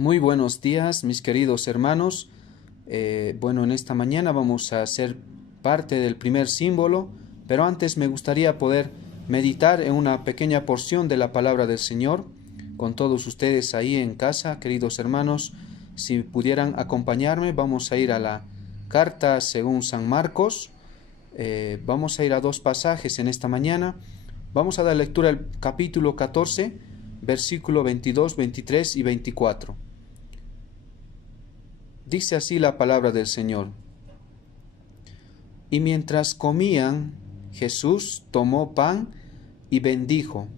Muy buenos días, mis queridos hermanos. En esta mañana vamos a hacer parte del primer símbolo, pero antes me gustaría poder meditar en una pequeña porción de la palabra del Señor con todos ustedes ahí en casa, queridos hermanos. Si pudieran acompañarme, vamos a ir a la carta según San Marcos. Vamos a ir a dos pasajes en esta mañana. Vamos a dar lectura al capítulo 14, versículo 22, 23 y 24. Dice así la palabra del Señor. Y mientras comían, Jesús tomó pan y bendijo,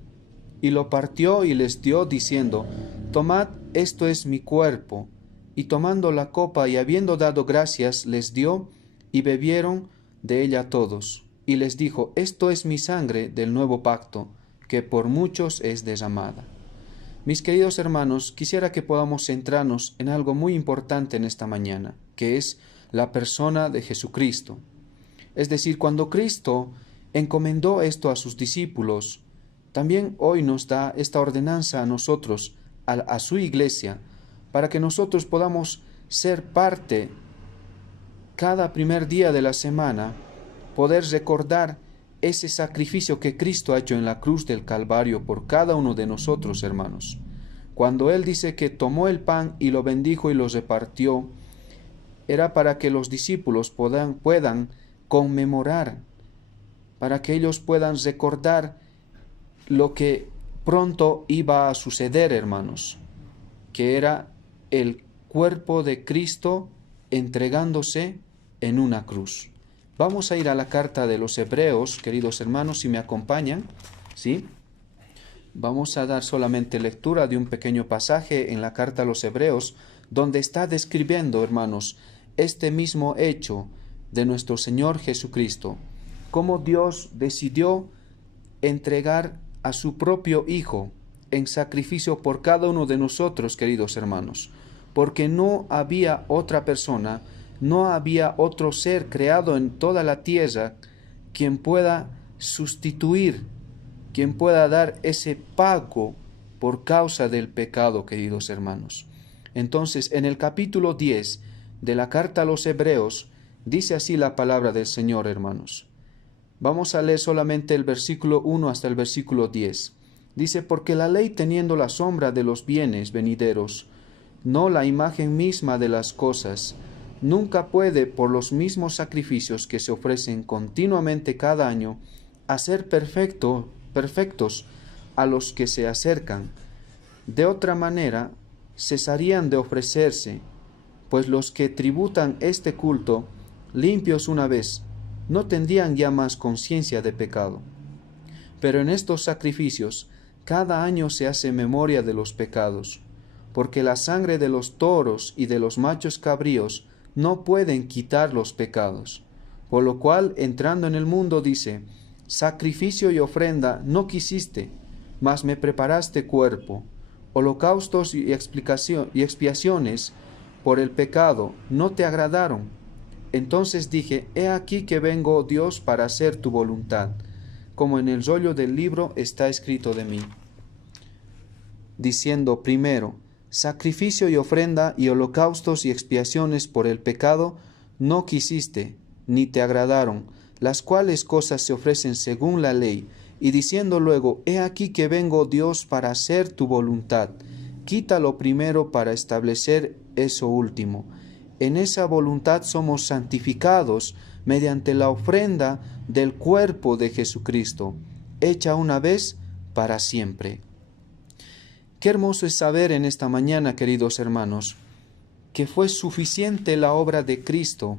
y lo partió y les dio, diciendo: Tomad, esto es mi cuerpo. Y tomando la copa y habiendo dado gracias, les dio, y bebieron de ella todos. Y les dijo: Esto es mi sangre del nuevo pacto, que por muchos es derramada. Mis queridos hermanos, quisiera que podamos centrarnos en algo muy importante en esta mañana, que es la persona de Jesucristo. Es decir, cuando Cristo encomendó esto a sus discípulos, también hoy nos da esta ordenanza a nosotros, a su iglesia, para que nosotros podamos ser parte cada primer día de la semana, poder recordar ese sacrificio que Cristo ha hecho en la cruz del Calvario por cada uno de nosotros, hermanos. Cuando Él dice que tomó el pan y lo bendijo y lo repartió, era para que los discípulos puedan conmemorar, para que ellos puedan recordar lo que pronto iba a suceder, hermanos, que era el cuerpo de Cristo entregándose en una cruz. Vamos a ir a la carta de los Hebreos, queridos hermanos, si me acompañan, ¿sí? Vamos a dar solamente lectura de un pequeño pasaje en la carta a los Hebreos, donde está describiendo, hermanos, este mismo hecho de nuestro Señor Jesucristo, cómo Dios decidió entregar a su propio Hijo en sacrificio por cada uno de nosotros, queridos hermanos, porque no había otra persona, no había otro ser creado en toda la tierra quien pueda sustituir, quien pueda dar ese pago por causa del pecado, queridos hermanos. Entonces, en el capítulo 10 de la carta a los Hebreos, dice así la palabra del Señor, hermanos. Vamos a leer solamente el versículo 1 hasta el versículo 10. Dice: Porque la ley, teniendo la sombra de los bienes venideros, no la imagen misma de las cosas, nunca puede, por los mismos sacrificios que se ofrecen continuamente cada año, hacer perfectos a los que se acercan. De otra manera, cesarían de ofrecerse, pues los que tributan este culto, limpios una vez, no tendrían ya más conciencia de pecado. Pero en estos sacrificios, cada año se hace memoria de los pecados, porque la sangre de los toros y de los machos cabríos no pueden quitar los pecados. Por lo cual, entrando en el mundo, dice: Sacrificio y ofrenda no quisiste, mas me preparaste cuerpo. Holocaustos y expiaciones por el pecado no te agradaron. Entonces dije: He aquí que vengo, oh Dios, para hacer tu voluntad, como en el rollo del libro está escrito de mí. Diciendo primero: Sacrificio y ofrenda y holocaustos y expiaciones por el pecado no quisiste, ni te agradaron, las cuales cosas se ofrecen según la ley, y diciendo luego: He aquí que vengo, Dios, para hacer tu voluntad. Quita lo primero para establecer eso último. En esa voluntad somos santificados mediante la ofrenda del cuerpo de Jesucristo, hecha una vez para siempre. Qué hermoso es saber en esta mañana, queridos hermanos, que fue suficiente la obra de Cristo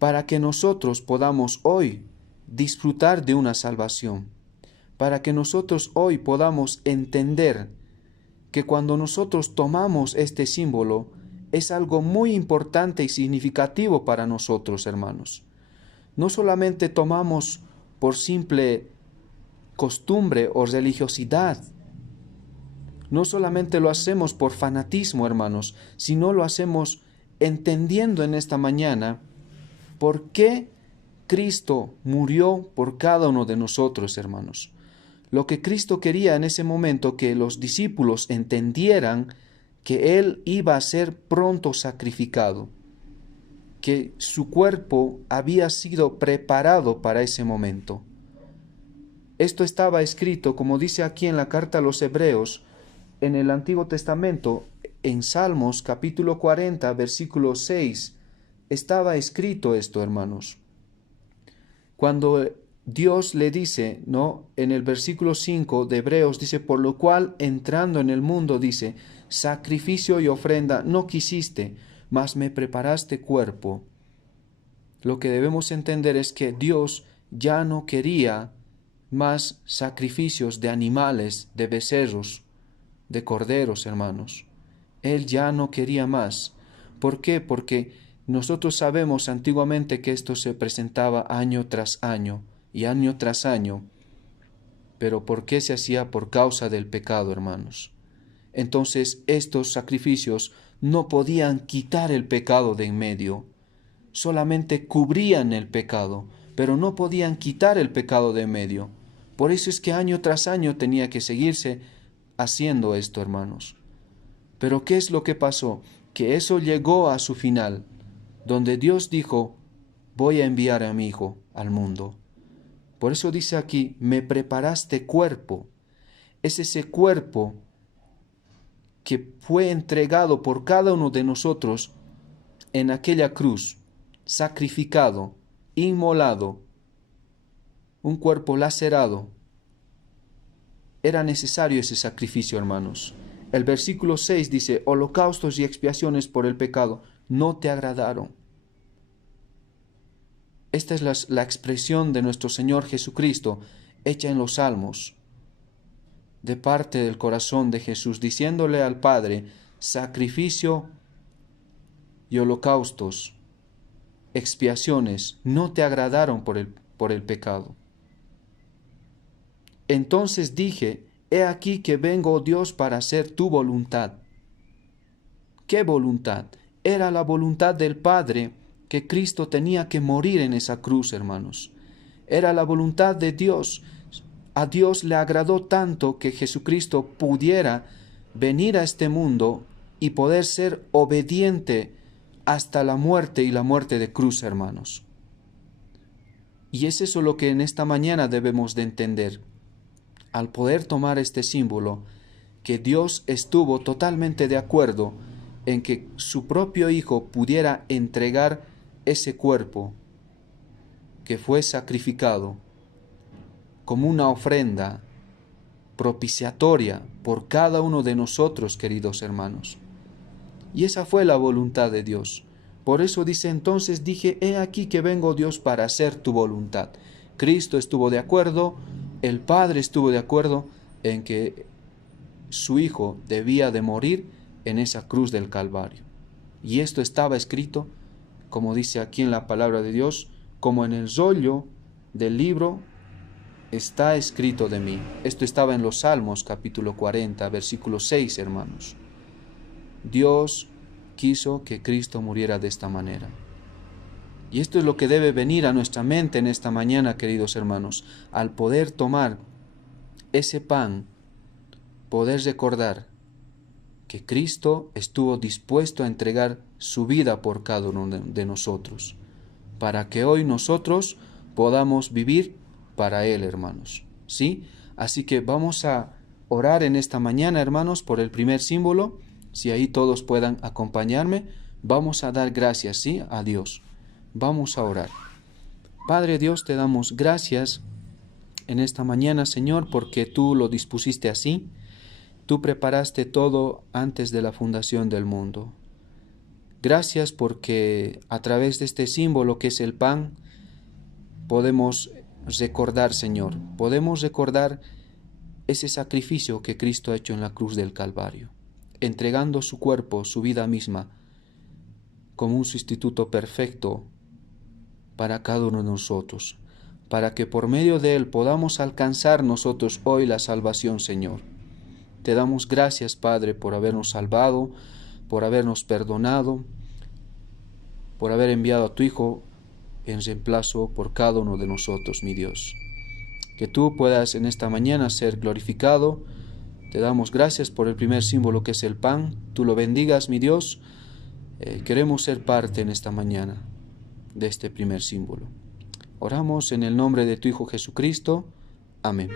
para que nosotros podamos hoy disfrutar de una salvación, para que nosotros hoy podamos entender que cuando nosotros tomamos este símbolo es algo muy importante y significativo para nosotros, hermanos. No solamente tomamos por simple costumbre o religiosidad, no solamente lo hacemos por fanatismo, hermanos, sino lo hacemos entendiendo en esta mañana por qué Cristo murió por cada uno de nosotros, hermanos. Lo que Cristo quería en ese momento que los discípulos entendieran que Él iba a ser pronto sacrificado, que su cuerpo había sido preparado para ese momento. Esto estaba escrito, como dice aquí en la carta a los Hebreos, en el Antiguo Testamento, en Salmos capítulo 40, versículo 6, estaba escrito esto, hermanos. Cuando Dios le dice, ¿no? En el versículo 5 de Hebreos dice, por lo cual entrando en el mundo dice, sacrificio y ofrenda no quisiste, mas me preparaste cuerpo. Lo que debemos entender es que Dios ya no quería más sacrificios de animales, de becerros, de corderos, hermanos. Él ya no quería más. ¿Por qué? Porque nosotros sabemos antiguamente que esto se presentaba año tras año y año tras año. Pero ¿por qué se hacía? Por causa del pecado, hermanos. Entonces estos sacrificios no podían quitar el pecado de en medio. Solamente cubrían el pecado, pero no podían quitar el pecado de en medio. Por eso es que año tras año tenía que seguirse haciendo esto, hermanos. Pero ¿qué es lo que pasó? Que eso llegó a su final, donde Dios dijo, voy a enviar a mi Hijo al mundo. Por eso dice aquí, me preparaste cuerpo. Es ese cuerpo que fue entregado por cada uno de nosotros en aquella cruz, sacrificado, inmolado, un cuerpo lacerado. Era necesario ese sacrificio, hermanos. El versículo 6 dice, holocaustos y expiaciones por el pecado no te agradaron. Esta es la expresión de nuestro Señor Jesucristo, hecha en los Salmos, de parte del corazón de Jesús, diciéndole al Padre, sacrificio y holocaustos, expiaciones, no te agradaron por el pecado. Entonces dije, he aquí que vengo, oh Dios, para hacer tu voluntad. ¿Qué voluntad? Era la voluntad del Padre que Cristo tenía que morir en esa cruz, hermanos. Era la voluntad de Dios. A Dios le agradó tanto que Jesucristo pudiera venir a este mundo y poder ser obediente hasta la muerte y la muerte de cruz, hermanos. Y es eso lo que en esta mañana debemos de entender. Al poder tomar este símbolo, que Dios estuvo totalmente de acuerdo en que su propio Hijo pudiera entregar ese cuerpo que fue sacrificado como una ofrenda propiciatoria por cada uno de nosotros, queridos hermanos. Y esa fue la voluntad de Dios. Por eso dice, entonces dije, he aquí que vengo, Dios, para hacer tu voluntad. Cristo estuvo de acuerdo, el Padre estuvo de acuerdo en que su Hijo debía de morir en esa cruz del Calvario. Y esto estaba escrito, como dice aquí en la palabra de Dios, como en el rollo del libro está escrito de mí. Esto estaba en los Salmos capítulo 40, versículo 6, hermanos. Dios quiso que Cristo muriera de esta manera. Y esto es lo que debe venir a nuestra mente en esta mañana, queridos hermanos, al poder tomar ese pan, poder recordar que Cristo estuvo dispuesto a entregar su vida por cada uno de nosotros, para que hoy nosotros podamos vivir para Él, hermanos. ¿Sí? Así que vamos a orar en esta mañana, hermanos, por el primer símbolo. Si ahí todos puedan acompañarme, vamos a dar gracias, ¿sí? A Dios. Vamos a orar. Padre Dios, te damos gracias en esta mañana, Señor, porque tú lo dispusiste así. Tú preparaste todo antes de la fundación del mundo. Gracias porque a través de este símbolo que es el pan, podemos recordar, Señor, podemos recordar ese sacrificio que Cristo ha hecho en la cruz del Calvario, entregando su cuerpo, su vida misma, como un sustituto perfecto para cada uno de nosotros, para que por medio de Él podamos alcanzar nosotros hoy la salvación, Señor. Te damos gracias, Padre, por habernos salvado, por habernos perdonado, por haber enviado a tu Hijo en reemplazo por cada uno de nosotros, mi Dios. Que tú puedas en esta mañana ser glorificado. Te damos gracias por el primer símbolo que es el pan. Tú lo bendigas, mi Dios. Queremos ser parte en esta mañana de este primer símbolo. Oramos en el nombre de tu Hijo Jesucristo. Amén.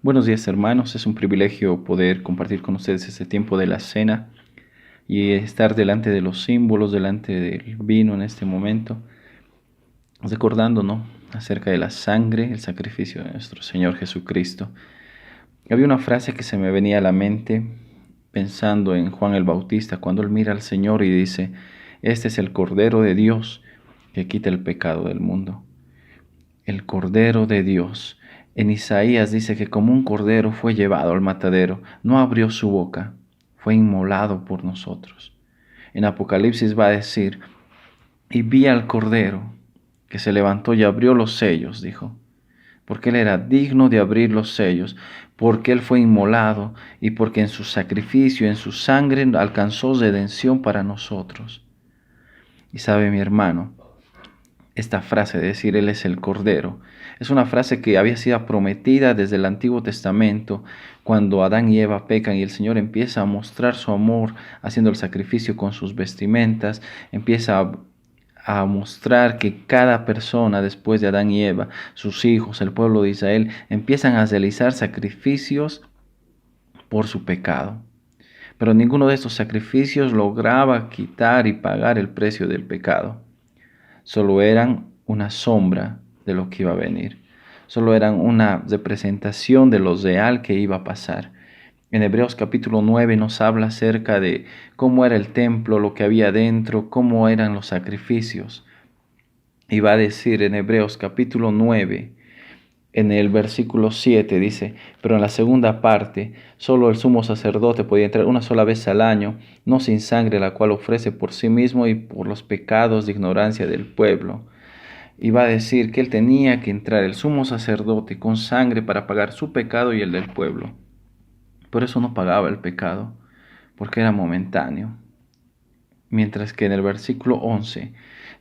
Buenos días, hermanos. Es un privilegio poder compartir con ustedes este tiempo de la cena y estar delante de los símbolos, delante del vino en este momento, recordando, ¿no?, acerca de la sangre, el sacrificio de nuestro Señor Jesucristo. Había una frase que se me venía a la mente pensando en Juan el Bautista, cuando él mira al Señor y dice: este es el Cordero de Dios que quita el pecado del mundo. El Cordero de Dios. En Isaías dice que como un cordero fue llevado al matadero, no abrió su boca, fue inmolado por nosotros. En Apocalipsis va a decir: y vi al cordero que se levantó y abrió los sellos, dijo, porque él era digno de abrir los sellos, porque él fue inmolado y porque en su sacrificio, en su sangre, alcanzó redención para nosotros. Y sabe, mi hermano, esta frase de decir Él es el Cordero es una frase que había sido prometida desde el Antiguo Testamento, cuando Adán y Eva pecan y el Señor empieza a mostrar su amor haciendo el sacrificio con sus vestimentas, empieza a mostrar que cada persona después de Adán y Eva, sus hijos, el pueblo de Israel, empiezan a realizar sacrificios por su pecado. Pero ninguno de estos sacrificios lograba quitar y pagar el precio del pecado. Solo eran una sombra de lo que iba a venir. Solo eran una representación de lo real que iba a pasar. En Hebreos capítulo 9 nos habla acerca de cómo era el templo, lo que había dentro, cómo eran los sacrificios. Y va a decir en Hebreos capítulo 9, en el versículo 7, dice: pero en la segunda parte, solo el sumo sacerdote podía entrar una sola vez al año, no sin sangre, la cual ofrece por sí mismo y por los pecados de ignorancia del pueblo. Y va a decir que él tenía que entrar, el sumo sacerdote, con sangre para pagar su pecado y el del pueblo. Por eso no pagaba el pecado, porque era momentáneo. Mientras que en el versículo 11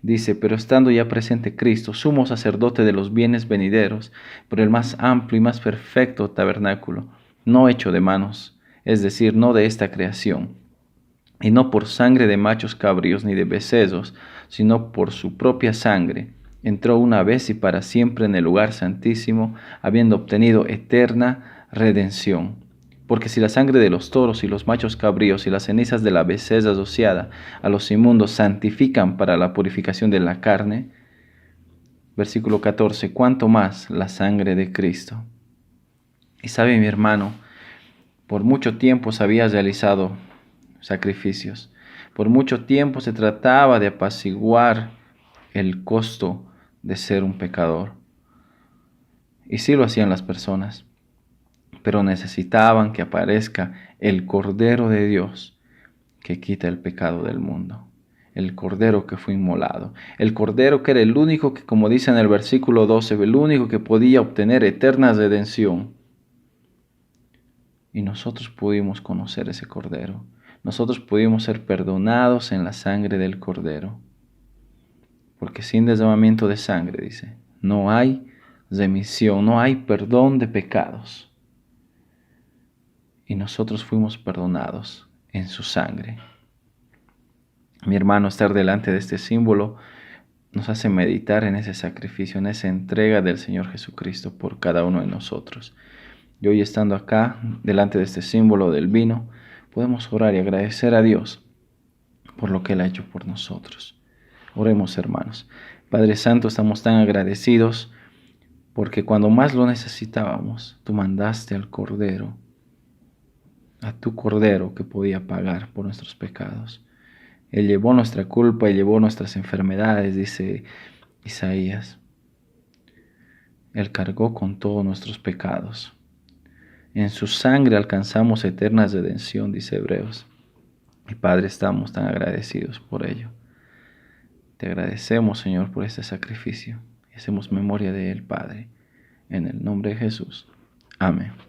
dice: pero estando ya presente Cristo, sumo sacerdote de los bienes venideros, por el más amplio y más perfecto tabernáculo, no hecho de manos, es decir, no de esta creación, y no por sangre de machos cabríos ni de becerros, sino por su propia sangre, entró una vez y para siempre en el lugar santísimo, habiendo obtenido eterna redención. Porque si la sangre de los toros y los machos cabríos y las cenizas de la becerra rociada a los inmundos santifican para la purificación de la carne, versículo 14, ¿cuánto más la sangre de Cristo? Y sabe, mi hermano, por mucho tiempo se había realizado sacrificios. Por mucho tiempo se trataba de apaciguar el costo de ser un pecador. Y sí lo hacían las personas. pero necesitaban que aparezca el Cordero de Dios que quita el pecado del mundo. El Cordero que fue inmolado. El Cordero que era el único que, como dice en el versículo 12, el único que podía obtener eterna redención. Y nosotros pudimos conocer ese Cordero. Nosotros pudimos ser perdonados en la sangre del Cordero. Porque sin derramamiento de sangre, dice, no hay remisión, no hay perdón de pecados. Y nosotros fuimos perdonados en su sangre. Mi hermano, estar delante de este símbolo nos hace meditar en ese sacrificio, en esa entrega del Señor Jesucristo por cada uno de nosotros. Y hoy, estando acá, delante de este símbolo del vino, podemos orar y agradecer a Dios por lo que Él ha hecho por nosotros. Oremos, hermanos. Padre Santo, estamos tan agradecidos porque cuando más lo necesitábamos, tú mandaste al Cordero, a tu Cordero que podía pagar por nuestros pecados. Él llevó nuestra culpa y llevó nuestras enfermedades, dice Isaías. Él cargó con todos nuestros pecados. En su sangre alcanzamos eterna redención, dice Hebreos. Y Padre, estamos tan agradecidos por ello. Te agradecemos, Señor, por este sacrificio. Y hacemos memoria de Él, Padre. En el nombre de Jesús. Amén.